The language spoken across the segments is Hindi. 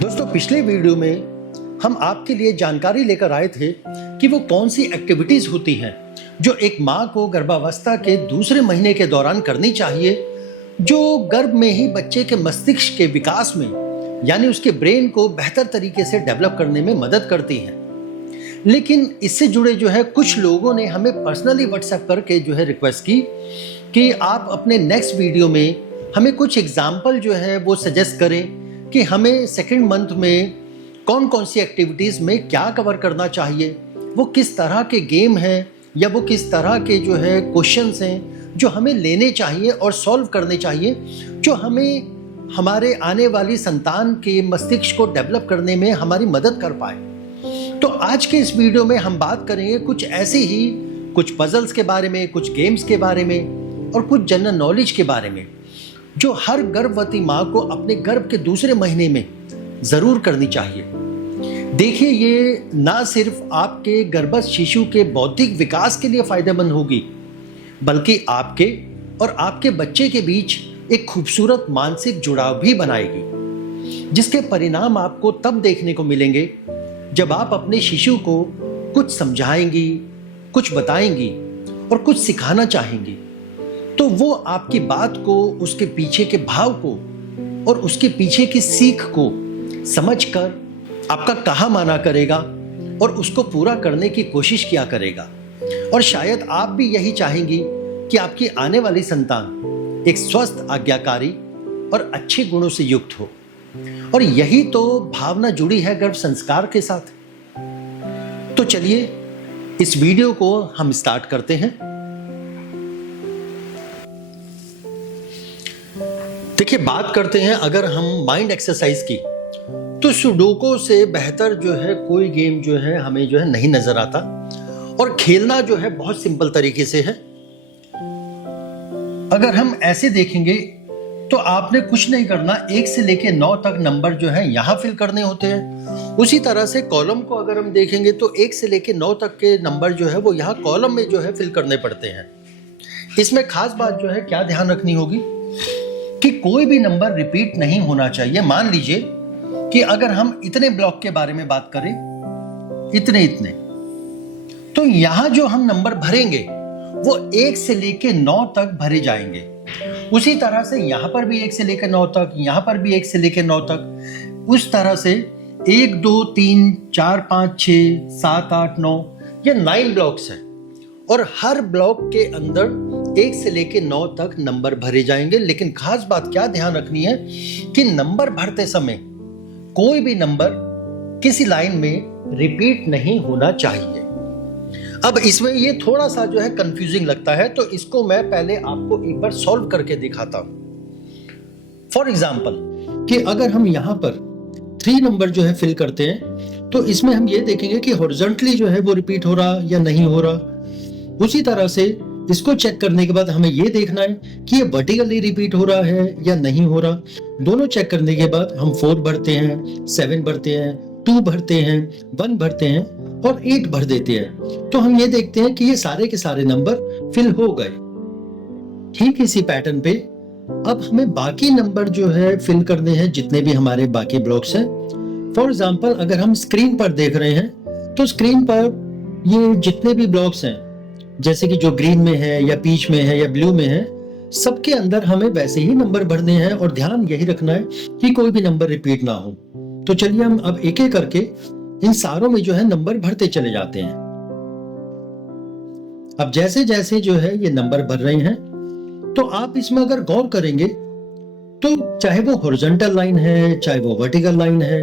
दोस्तों, पिछले वीडियो में हम आपके लिए जानकारी लेकर आए थे कि वो कौन सी एक्टिविटीज होती हैं जो एक माँ को गर्भावस्था के दूसरे महीने के दौरान करनी चाहिए, जो गर्भ में ही बच्चे के मस्तिष्क के विकास में यानी उसके ब्रेन को बेहतर तरीके से डेवलप करने में मदद करती हैं। लेकिन इससे जुड़े कुछ लोगों ने हमें पर्सनली व्हाट्सएप करके रिक्वेस्ट की कि आप अपने नेक्स्ट वीडियो में हमें कुछ एग्जाम्पल वो सजेस्ट करें कि हमें सेकंड मंथ में कौन कौन सी एक्टिविटीज़ में क्या कवर करना चाहिए, वो किस तरह के गेम हैं या वो किस तरह के क्वेश्चंस हैं जो हमें लेने चाहिए और सॉल्व करने चाहिए, जो हमें हमारे आने वाली संतान के मस्तिष्क को डेवलप करने में हमारी मदद कर पाए। तो आज के इस वीडियो में हम बात करेंगे कुछ ऐसे ही कुछ पजल्स के बारे में, कुछ गेम्स के बारे में और कुछ जनरल नॉलेज के बारे में जो हर गर्भवती माँ को अपने गर्भ के दूसरे महीने में ज़रूर करनी चाहिए। देखिए, ये ना सिर्फ आपके गर्भस्थ शिशु के बौद्धिक विकास के लिए फ़ायदेमंद होगी, बल्कि आपके और आपके बच्चे के बीच एक खूबसूरत मानसिक जुड़ाव भी बनाएगी, जिसके परिणाम आपको तब देखने को मिलेंगे जब आप अपने शिशु को कुछ समझाएंगी, कुछ बताएंगी और कुछ सिखाना चाहेंगी। तो वो आपकी बात को, उसके पीछे के भाव को और उसके पीछे की सीख को समझकर आपका कहा माना करेगा और उसको पूरा करने की कोशिश किया करेगा। और शायद आप भी यही चाहेंगी कि आपकी आने वाली संतान एक स्वस्थ, आज्ञाकारी और अच्छे गुणों से युक्त हो। और यही तो भावना जुड़ी है गर्भ संस्कार के साथ। तो चलिए इस वीडियो को हम स्टार्ट करते हैं। देखिए, बात करते हैं अगर हम माइंड एक्सरसाइज की, तो सुडोको से बेहतर कोई गेम हमें नहीं नजर आता। और खेलना बहुत सिंपल तरीके से है। अगर हम ऐसे देखेंगे तो आपने कुछ नहीं करना, 1 से लेके 9 तक नंबर यहाँ फिल करने होते हैं। उसी तरह से कॉलम को अगर हम देखेंगे तो 1 से लेके 9 तक के नंबर वो यहाँ कॉलम में फिल करने पड़ते हैं। इसमें खास बात क्या ध्यान रखनी होगी कि कोई भी नंबर रिपीट नहीं होना चाहिए। मान लीजिए कि अगर हम इतने ब्लॉक के बारे में बात करें, इतने, तो यहां जो हम नंबर भरेंगे वो 1 से लेके 9 तक भरे जाएंगे। उसी तरह से यहां पर भी 1 से लेकर 9 तक, यहां पर भी 1 से लेकर 9 तक, उस तरह से 1 2 3 4 5 6 7 8 9 ये 9 ब्लॉक्स हैं। और हर ब्लॉक के अंदर 1 से लेके 9 तक नंबर भरे जाएंगे। लेकिन खास बात क्या ध्यान रखनी है कि नंबर भरते समय कोई भी नंबर किसी लाइन में रिपीट नहीं होना चाहिए। अब इसमें ये थोड़ा सा कंफ्यूजिंग लगता है, तो इसको मैं पहले आपको एक बार सॉल्व करके दिखाता हूं। फॉर एग्जाम्पल कि अगर हम यहां पर 3 नंबर फिल करते हैं, तो इसमें हम ये देखेंगे कि हॉरिजॉन्टली वो रिपीट हो रहा या नहीं हो रहा। उसी तरह से इसको चेक करने के बाद हमें ये देखना है कि ये वर्टिकली रिपीट हो रहा है या नहीं हो रहा। दोनों चेक करने के बाद हम 4 भरते हैं, 7 भरते हैं, 2 भरते हैं, 1 भरते हैं और 8 भर देते हैं। तो हम ये देखते हैं कि ये सारे के सारे नंबर फिल हो गए। ठीक इसी पैटर्न पे अब हमें बाकी नंबर फिल करने हैं, जितने भी हमारे बाकी ब्लॉक्स हैं। फॉर एग्जाम्पल अगर हम स्क्रीन पर देख रहे हैं, तो स्क्रीन पर ये जितने भी ब्लॉक्स हैं, जैसे कि जो ग्रीन में है या पीच में है या ब्लू में है, सबके अंदर हमें वैसे ही नंबर भरने हैं और ध्यान यही रखना है कि कोई भी नंबर रिपीट ना हो। तो चलिए हम अब एक एक करके इन सारों में नंबर भरते चले जाते हैं। अब जैसे जैसे ये नंबर भर रहे हैं, तो आप इसमें अगर गौर करेंगे तो चाहे वो हॉरिजॉन्टल लाइन है, चाहे वो वर्टिकल लाइन है,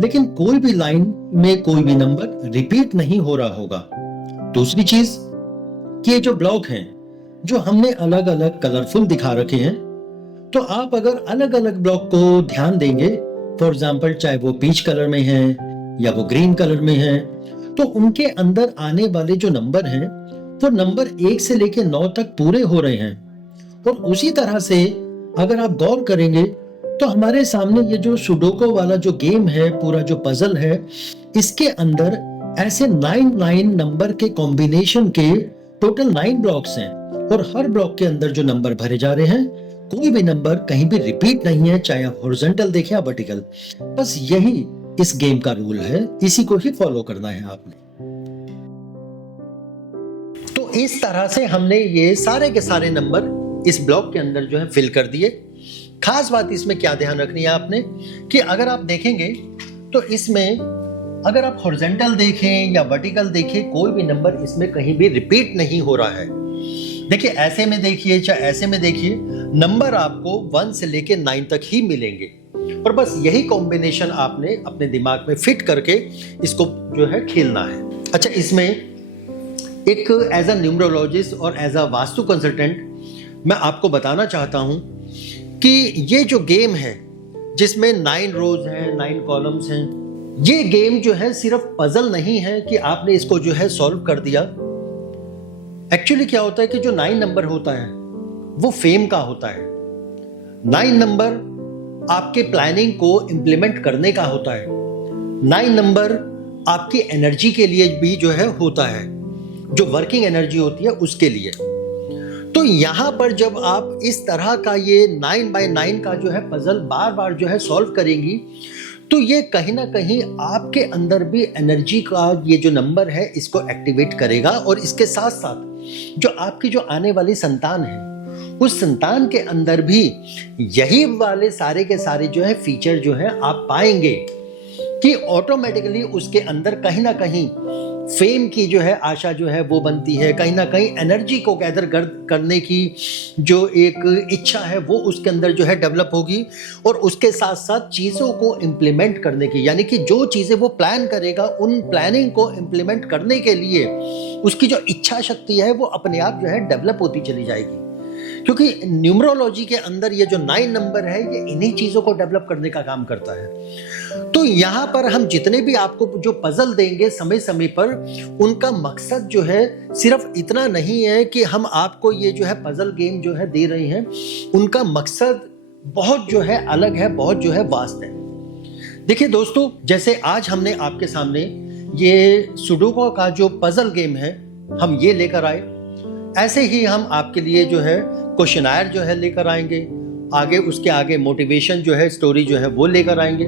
लेकिन कोई भी लाइन में कोई भी नंबर रिपीट नहीं हो रहा होगा। दूसरी चीज कि ये जो ब्लॉक हैं जो हमने अलग अलग कलरफुल दिखा रखे हैं, तो आप अगर अलग अलग ब्लॉक को ध्यान देंगे, फॉर एग्जाम्पल चाहे वो पीच कलर में है या वो ग्रीन कलर में है, तो उनके अंदर आने वाले जो नंबर हैं वो नंबर 1 से लेके 9 तक पूरे हो रहे हैं। और उसी तरह से अगर आप गौर करेंगे तो हमारे सामने ये जो सुडोको वाला जो गेम है, पूरा जो पजल है, इसके अंदर ऐसे 9 नंबर के कॉम्बिनेशन के टोटल 9 ब्लॉक्स हैं और हर ब्लॉक के अंदर जो नंबर भरे जा रहे हैं कोई भी नंबर कहीं भी रिपीट नहीं है, चाहे आप हॉरिजॉन्टल देखें या वर्टिकल। बस यही इस गेम का रूल है, इसी को ही फॉलो करना है आपने। तो इस तरह से हमने ये सारे के सारे नंबर इस ब्लॉक के अंदर जो है फिल कर दिए। खास बात इसमें क्या ध्यान रखनी है आपने कि अगर आप देखेंगे तो इसमें अगर आप हॉरिजॉन्टल देखें या वर्टिकल देखें, कोई भी नंबर इसमें कहीं भी रिपीट नहीं हो रहा है। देखिए ऐसे में देखिए चाहे ऐसे में देखिए, नंबर आपको 1 से लेके 9 तक ही मिलेंगे और बस यही कॉम्बिनेशन आपने अपने दिमाग में फिट करके इसको जो है खेलना है। अच्छा, इसमें एक एज अ न्यूमरोलॉजिस्ट और एज अ वास्तु कंसल्टेंट मैं आपको बताना चाहता हूं कि ये जो गेम है जिसमें 9 रोज हैं, 9 कॉलम्स हैं, ये गेम जो है सिर्फ पजल नहीं है कि आपने इसको जो है सॉल्व कर दिया। एक्चुअली क्या होता है कि जो 9 नंबर होता है वो फेम का होता है। 9 नंबर आपके प्लानिंग को इंप्लीमेंट करने का होता है। 9 नंबर आपकी एनर्जी के लिए भी जो है होता है, जो वर्किंग एनर्जी होती है उसके लिए। तो यहां पर जब आप इस तरह का ये 9 बाय 9 का जो है पजल बार बार जो है सॉल्व करेंगी तो ये कहीं ना कहीं आपके अंदर भी एनर्जी का ये जो नंबर है इसको एक्टिवेट करेगा और इसके साथ साथ जो आपकी जो आने वाली संतान है उस संतान के अंदर भी यही वाले सारे के सारे जो है फीचर जो है आप पाएंगे कि ऑटोमेटिकली उसके अंदर कहीं ना कहीं फेम की जो है आशा जो है वो बनती है। कहीं ना कहीं एनर्जी को गैदर करने की जो एक इच्छा है वो उसके अंदर जो है डेवलप होगी और उसके साथ साथ चीज़ों को इम्प्लीमेंट करने की, यानी कि जो चीज़ें वो प्लान करेगा उन प्लानिंग को इम्प्लीमेंट करने के लिए उसकी जो इच्छा शक्ति है वो अपने आप जो है डेवलप होती चली जाएगी। क्योंकि न्यूमरोलॉजी के अंदर ये जो 9 नंबर है ये इन्हीं चीज़ों को डेवलप करने का काम करता है। तो यहाँ पर हम जितने भी आपको जो पजल देंगे समय समय पर, उनका मकसद जो है सिर्फ इतना नहीं है कि हम आपको ये जो है पजल गेम जो है दे रहे हैं, उनका मकसद बहुत जो है अलग है, बहुत जो है वास्ट है। देखिए दोस्तों, जैसे आज हमने आपके सामने ये सुडोकू का जो पजल गेम है हम ये लेकर आए, ऐसे ही हम आपके लिए जो है क्वेश्चनायर जो है लेकर आएंगे, आगे उसके आगे मोटिवेशन जो है स्टोरी जो है वो लेकर आएंगे।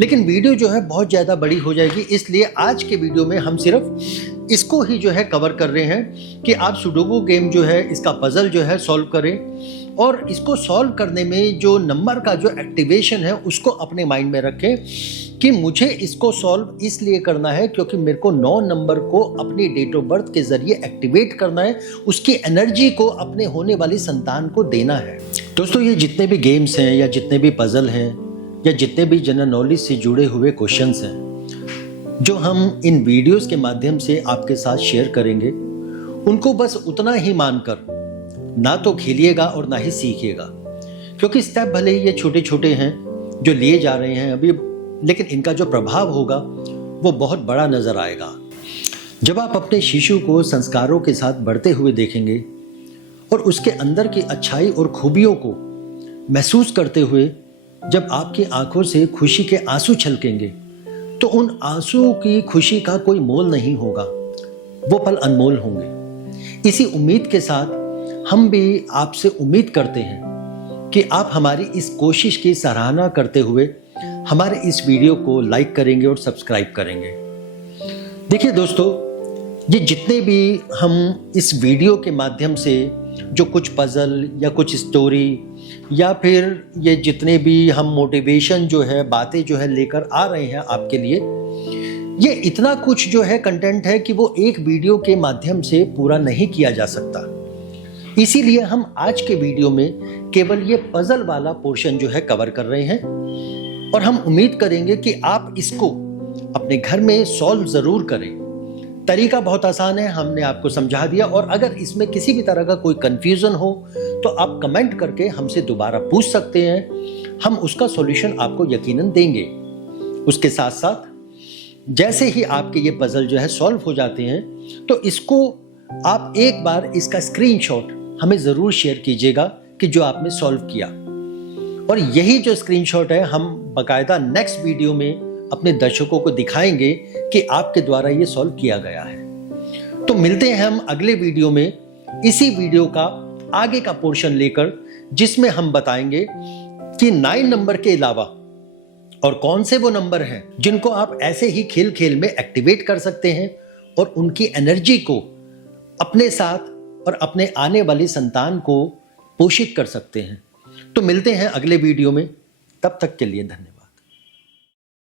लेकिन वीडियो जो है बहुत ज़्यादा बड़ी हो जाएगी, इसलिए आज के वीडियो में हम सिर्फ इसको ही जो है कवर कर रहे हैं कि आप सुडोकू गेम जो है इसका पजल जो है सॉल्व करें और इसको सॉल्व करने में जो नंबर का जो एक्टिवेशन है उसको अपने माइंड में रखें कि मुझे इसको सॉल्व इसलिए करना है क्योंकि मेरे को 9 नंबर को अपनी डेट ऑफ बर्थ के जरिए एक्टिवेट करना है, उसकी एनर्जी को अपने होने वाली संतान को देना है। दोस्तों, ये जितने भी गेम्स हैं या जितने भी पजल हैं या जितने भी जनरल नॉलेज से जुड़े हुए क्वेश्चंस हैं जो हम इन वीडियोस के माध्यम से आपके साथ शेयर करेंगे, उनको बस उतना ही मानकर ना तो खेलिएगा और ना ही सीखिएगा, क्योंकि स्टेप भले ही ये छोटे छोटे हैं जो लिए जा रहे हैं अभी, लेकिन इनका जो प्रभाव होगा वो बहुत बड़ा नजर आएगा। जब आप अपने शिशु को संस्कारों के साथ बढ़ते हुए देखेंगे और उसके अंदर की अच्छाई और खूबियों को महसूस करते हुए जब आपकी आंखों से खुशी के आंसू छलकेंगे तो उन आंसुओं की खुशी का कोई मोल नहीं होगा, वो पल अनमोल होंगे। इसी उम्मीद के साथ हम भी आपसे उम्मीद करते हैं कि आप हमारी इस कोशिश की सराहना करते हुए हमारे इस वीडियो को लाइक करेंगे और सब्सक्राइब करेंगे। देखिए दोस्तों, ये जितने भी हम इस वीडियो के माध्यम से जो कुछ पजल या कुछ स्टोरी या फिर ये जितने भी हम मोटिवेशन जो है बातें जो है लेकर आ रहे हैं आपके लिए, ये इतना कुछ जो है कंटेंट है कि वो एक वीडियो के माध्यम से पूरा नहीं किया जा सकता। इसीलिए हम आज के वीडियो में केवल ये पजल वाला पोर्शन जो है कवर कर रहे हैं और हम उम्मीद करेंगे कि आप इसको अपने घर में सॉल्व जरूर करें। तरीका बहुत आसान है, हमने आपको समझा दिया, और अगर इसमें किसी भी तरह का कोई कंफ्यूजन हो तो आप कमेंट करके हमसे दोबारा पूछ सकते हैं, हम उसका सॉल्यूशन आपको यकीनन देंगे। उसके साथ साथ जैसे ही आपके ये पजल जो है सॉल्व हो जाते हैं तो इसको आप एक बार इसका स्क्रीनशॉट हमें जरूर शेयर कीजिएगा कि जो आपने सॉल्व किया, और यही जो स्क्रीनशॉट है हम बाकायदा नेक्स्ट वीडियो में अपने दर्शकों को दिखाएंगे कि आपके द्वारा ये सॉल्व किया गया है। तो मिलते हैं हम अगले वीडियो में इसी वीडियो का आगे का पोर्शन लेकर, जिसमें हम बताएंगे कि 9 नंबर के अलावा और कौन से वो नंबर हैं जिनको आप ऐसे ही खेल खेल में एक्टिवेट कर सकते हैं और उनकी एनर्जी को अपने साथ और अपने आने वाली संतान को पोषित कर सकते हैं। तो मिलते हैं अगले वीडियो में, तब तक के लिए धन्यवाद।